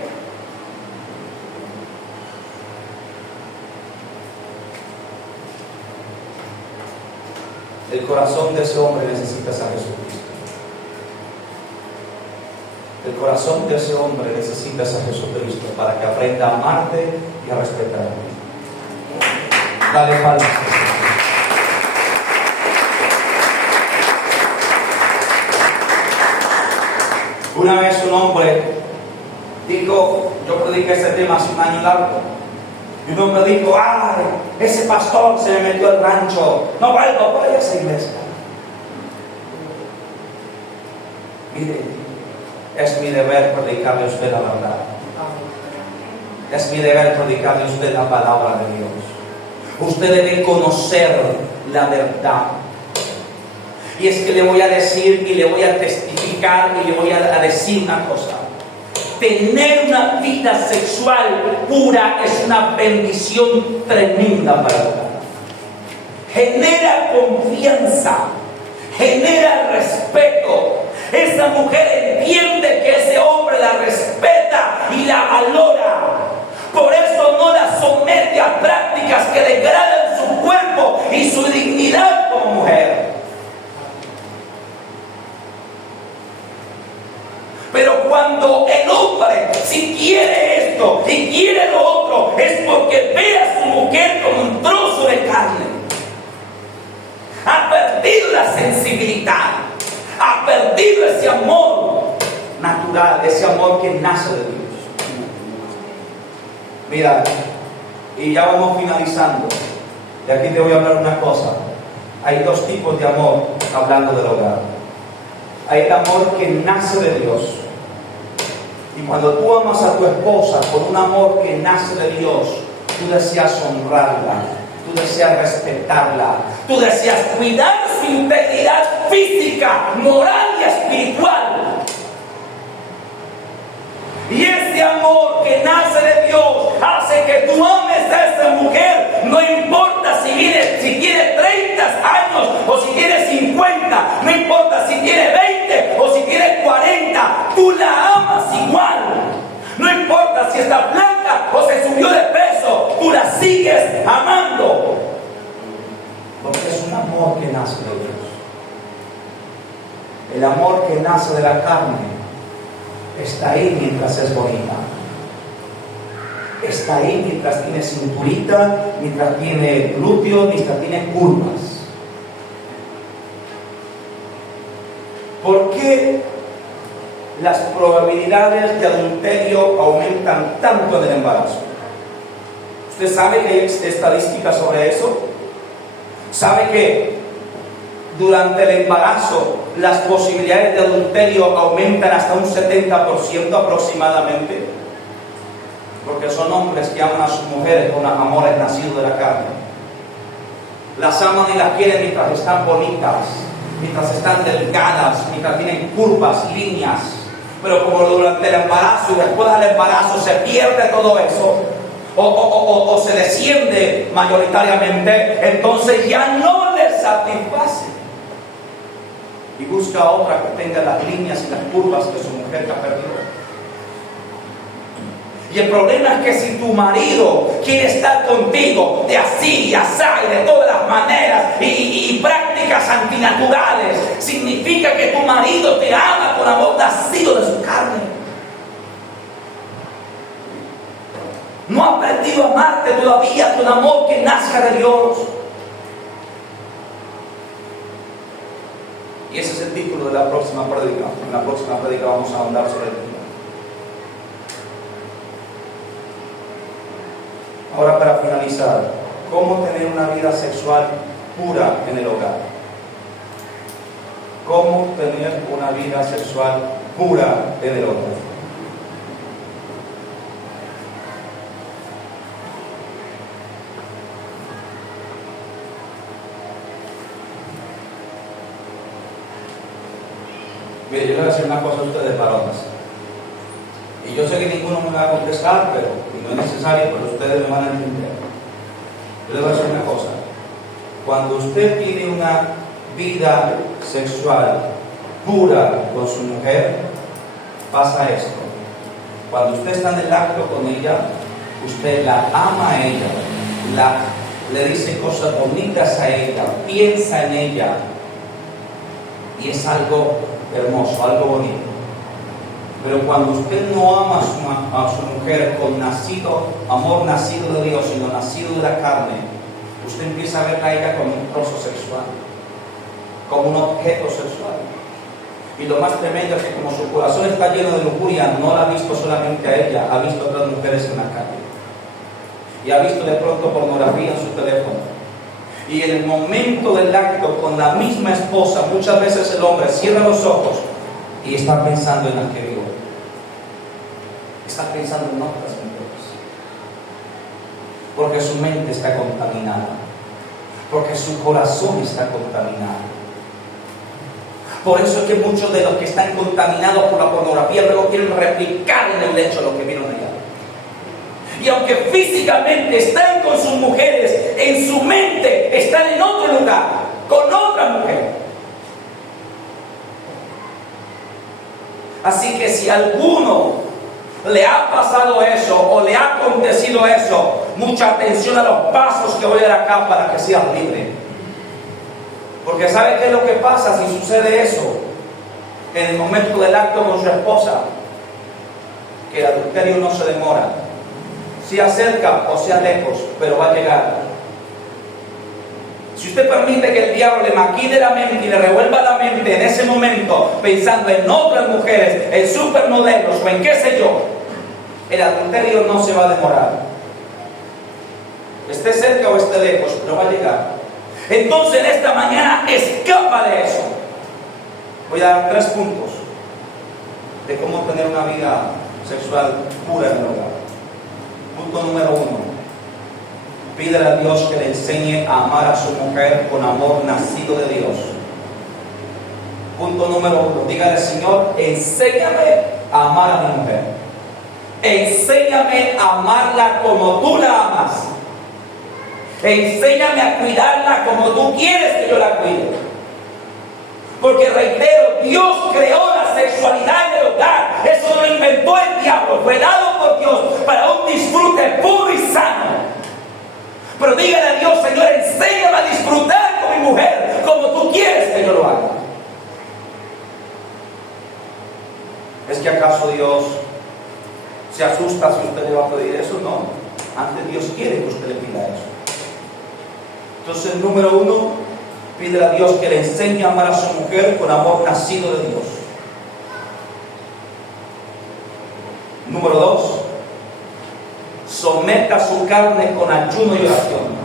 El corazón de ese hombre necesita a Jesucristo. El corazón de ese hombre necesita a Jesucristo para que aprenda a amarte y a respetarte. Dale palmas. Una vez un hombre dijo, yo prediqué este tema hace un año largo, y un hombre dijo, ay, ese pastor se me metió al rancho, no vuelvo por esa iglesia. Mire, es mi deber predicarle a usted la verdad. Es mi deber predicarle a usted la palabra de Dios. Usted debe conocer la verdad. Y es que le voy a decir y le voy a testificar y le voy a decir una cosa. Tener una vida sexual pura es una bendición tremenda para el hogar. Genera confianza, genera respeto. Esa mujer entiende que ese hombre la respeta y la valora. Por eso no la somete a prácticas que degradan su cuerpo y su dignidad como mujer. Pero cuando el hombre, si quiere esto y quiere lo otro, es porque ve a su mujer como un trozo de carne. Ha perdido la sensibilidad, ha perdido ese amor natural, ese amor que nace de Dios. Mira, y ya vamos finalizando. Y aquí te voy a hablar una cosa. Hay dos tipos de amor hablando del hogar. Hay el amor que nace de Dios. Y cuando tú amas a tu esposa con un amor que nace de Dios, tú deseas honrarla, tú deseas respetarla, tú deseas cuidar su integridad física, moral y espiritual. Y ese amor que nace de Dios hace que tú ames a esa mujer, no importa si tiene 30 años o si tiene 50, no importa si tiene 20 o si tiene 40, tú la amas igual. No importa si está blanca o se subió de peso, tú la sigues amando. Porque es un amor que nace de Dios. El amor que nace de la carne está ahí mientras es bonita. Está ahí mientras tiene cinturita, mientras tiene glúteos, mientras tiene curvas. ¿Por qué las probabilidades de adulterio aumentan tanto en el embarazo? ¿Usted sabe que hay estadísticas sobre eso? ¿Sabe que durante el embarazo las posibilidades de adulterio aumentan hasta un 70% aproximadamente? Porque son hombres que aman a sus mujeres con amores nacidos de la carne. Las aman y las quieren mientras están bonitas, mientras están delgadas, mientras tienen curvas, líneas. Pero como durante el embarazo y después del embarazo se pierde todo eso, o se desciende mayoritariamente, entonces ya no les satisface. Y busca otra que tenga las líneas y las curvas que su mujer ya perdió. Y el problema es que si tu marido quiere estar contigo de así y asá y de todas las maneras y prácticas antinaturales, significa que tu marido te ama con amor nacido de su carne. No ha aprendido a amarte todavía con amor que nazca de Dios. Y ese es el título de la próxima prédica. En la próxima prédica vamos a ahondar sobre el tema. Ahora, para finalizar, ¿cómo tener una vida sexual pura en el hogar? ¿Cómo tener una vida sexual pura en el hogar? Mire, yo le voy a decir una cosa a ustedes, varones. Y yo sé que ninguno me va a contestar, pero no es necesario, pero ustedes me van a entender. Yo le voy a decir una cosa. Cuando usted tiene una vida sexual pura con su mujer, pasa esto. Cuando usted está en el acto con ella, usted la ama a ella, le dice cosas bonitas a ella, piensa en ella, y es algo hermoso, algo bonito. Pero cuando usted no ama a su mujer con amor nacido de Dios, sino nacido de la carne, usted empieza a verla a ella como un trozo sexual, como un objeto sexual. Y lo más tremendo es que como su corazón está lleno de lujuria, no la ha visto solamente a ella, ha visto a otras mujeres en la calle. Y ha visto de pronto pornografía en su teléfono. Y en el momento del acto con la misma esposa, muchas veces el hombre cierra los ojos y está pensando en la que vio. Está pensando en otras mujeres. Porque su mente está contaminada. Porque su corazón está contaminado. Por eso es que muchos de los que están contaminados por la pornografía luego quieren replicar en el lecho lo que vieron allá. Y aunque físicamente están con sus mujeres, en su mente están en otro lugar, con otra mujer. Así que si a alguno le ha pasado eso o le ha acontecido eso, mucha atención a los pasos que voy a dar acá para que seas libre. Porque ¿sabe qué es lo que pasa si sucede eso? En el momento del acto con su esposa, que el adulterio no se demora. Sea cerca o sea lejos, pero va a llegar. Si usted permite que el diablo le maquine la mente y le revuelva la mente en ese momento, pensando en otras mujeres, en supermodelos o en qué sé yo, el adulterio no se va a demorar. Esté cerca o esté lejos, pero va a llegar. Entonces en esta mañana escapa de eso. Voy a dar 3 puntos de cómo tener una vida sexual pura en el hogar. Punto número 1. Pídele a Dios que le enseñe a amar a su mujer con amor nacido de Dios. Punto número 1. Dígale, Señor, enséñame a amar a mi mujer. Enséñame a amarla como tú la amas. Enséñame a cuidarla como tú quieres que yo la cuide. Porque reitero, Dios creó la sexualidad en el hogar. Eso no lo inventó el diablo. Fue dado por Dios para un disfrute puro y sano. Pero dígale a Dios, Señor, enséñame a disfrutar con mi mujer como tú quieres que yo lo haga. ¿Es que acaso Dios se asusta si usted le va a pedir eso? No. Antes Dios quiere que usted le pida eso. Entonces, número 1, pídele a Dios que le enseñe a amar a su mujer con amor nacido de Dios. Número 2, someta su carne con ayuno y oración.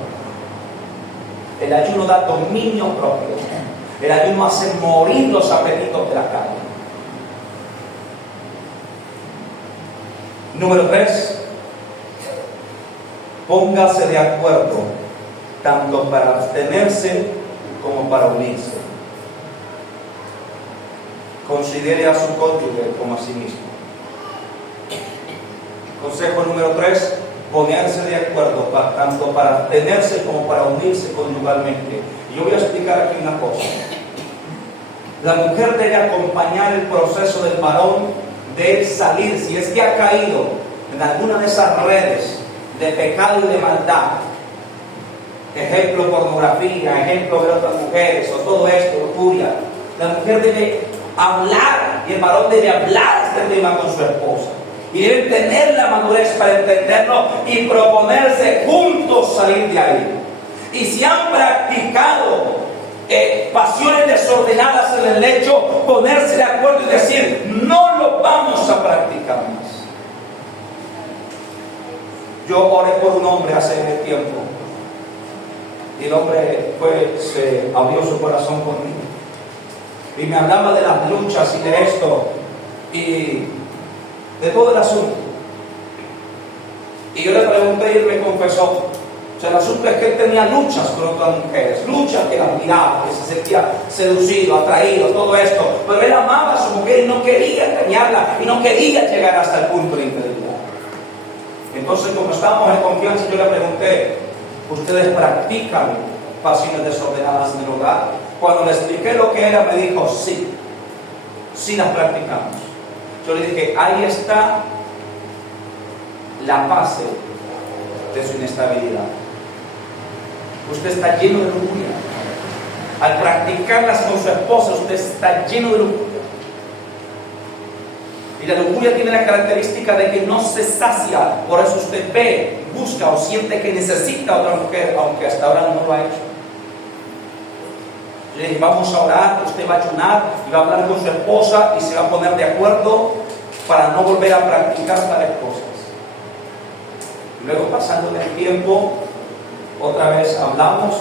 El ayuno da dominio propio. El ayuno hace morir los apetitos de la carne. Número 3, póngase de acuerdo tanto para abstenerse como para unirse. Considere a su cónyuge como a sí mismo. Consejo número 3, ponerse de acuerdo tanto para abstenerse como para unirse conyugalmente. Yo voy a explicar aquí una cosa. La mujer debe acompañar el proceso del varón de salir, si es que ha caído en alguna de esas redes de pecado y de maldad. Ejemplo, pornografía, ejemplo de otras mujeres, o todo esto, lujuria. La mujer debe hablar y el varón debe hablar este tema con su esposa. Y deben tener la madurez para entenderlo y proponerse juntos salir de ahí. Y si han practicado pasiones desordenadas en el lecho, ponerse de acuerdo y decir, no lo vamos a practicar más. Yo oré por un hombre hace tiempo. Y el hombre se abrió su corazón conmigo. Y me hablaba de las luchas y de esto. Y de todo el asunto. Y yo le pregunté y él me confesó. O sea, el asunto es que él tenía luchas con otras mujeres. Luchas que la admiraba, que se sentía seducido, atraído, todo esto. Pero él amaba a su mujer y no quería engañarla. Y no quería llegar hasta el punto de infidelidad. Entonces, como estábamos en confianza, yo le pregunté, ¿ustedes practican pasiones desordenadas en el hogar? Cuando le expliqué lo que era, me dijo, sí, sí las practicamos. Yo le dije, ahí está la base de su inestabilidad. usted está lleno de lujuria. Al practicarlas con su esposa, usted está lleno de lujuria. Y la lujuria tiene la característica de que no se sacia. Por eso usted ve, busca o siente que necesita a otra mujer, aunque hasta ahora no lo ha hecho. Yo le dije, vamos a orar, usted va a ayunar y va a hablar con su esposa y se va a poner de acuerdo para no volver a practicar tales cosas. Luego, pasando el tiempo, otra vez hablamos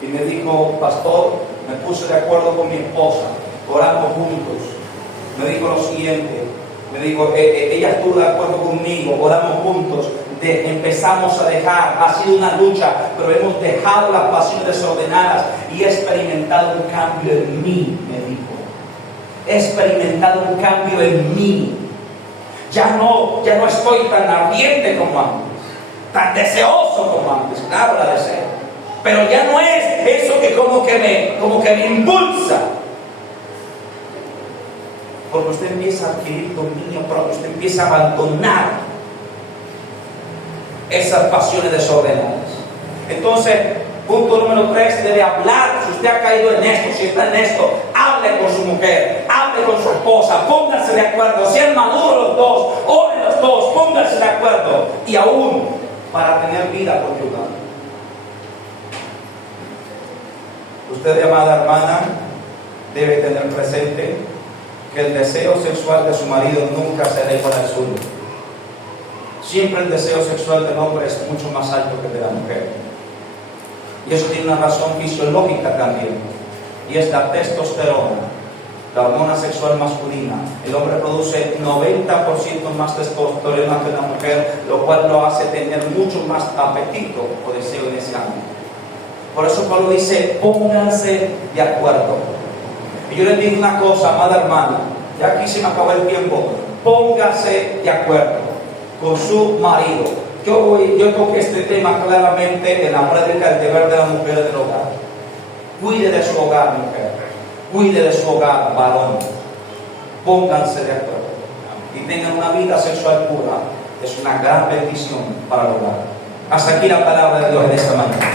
y me dijo, pastor, me puse de acuerdo con mi esposa, oramos juntos. Me dijo lo siguiente, me dijo, ella estuvo de acuerdo conmigo, oramos juntos, empezamos a dejar, ha sido una lucha, pero hemos dejado las pasiones desordenadas y he experimentado un cambio en mí, me dijo. He experimentado un cambio en mí. Ya no estoy tan ardiente como antes, tan deseoso como antes, claro la deseo, pero ya no es eso que como que me impulsa. Porque usted empieza a adquirir dominio propio, usted empieza a abandonar esas pasiones desordenadas. Entonces, punto número 3, debe hablar. Si usted ha caído en esto, si está en esto, hable con su mujer, hable con su esposa, pónganse de acuerdo, sean maduros los dos, oren los dos, pónganse de acuerdo. Y aún para tener vida conyugal. Usted, amada hermana, debe tener presente que el deseo sexual de su marido nunca será igual al suyo. Siempre el deseo sexual del hombre es mucho más alto que el de la mujer. Y eso tiene una razón fisiológica también. Y es la testosterona, la hormona sexual masculina. El hombre produce 90% más testosterona que la mujer, lo cual lo hace tener mucho más apetito o deseo en ese ámbito. Por eso Pablo dice, pónganse de acuerdo. Y yo les digo una cosa, amada hermana, ya aquí se me acabó el tiempo, póngase de acuerdo con su marido. Yo toqué este tema claramente en la prédica del deber de la mujer del hogar. Cuide de su hogar, mujer. Cuide de su hogar, varón. Pónganse de acuerdo y tengan una vida sexual pura. Es una gran bendición para el hogar. Hasta aquí la palabra de Dios en esta mañana.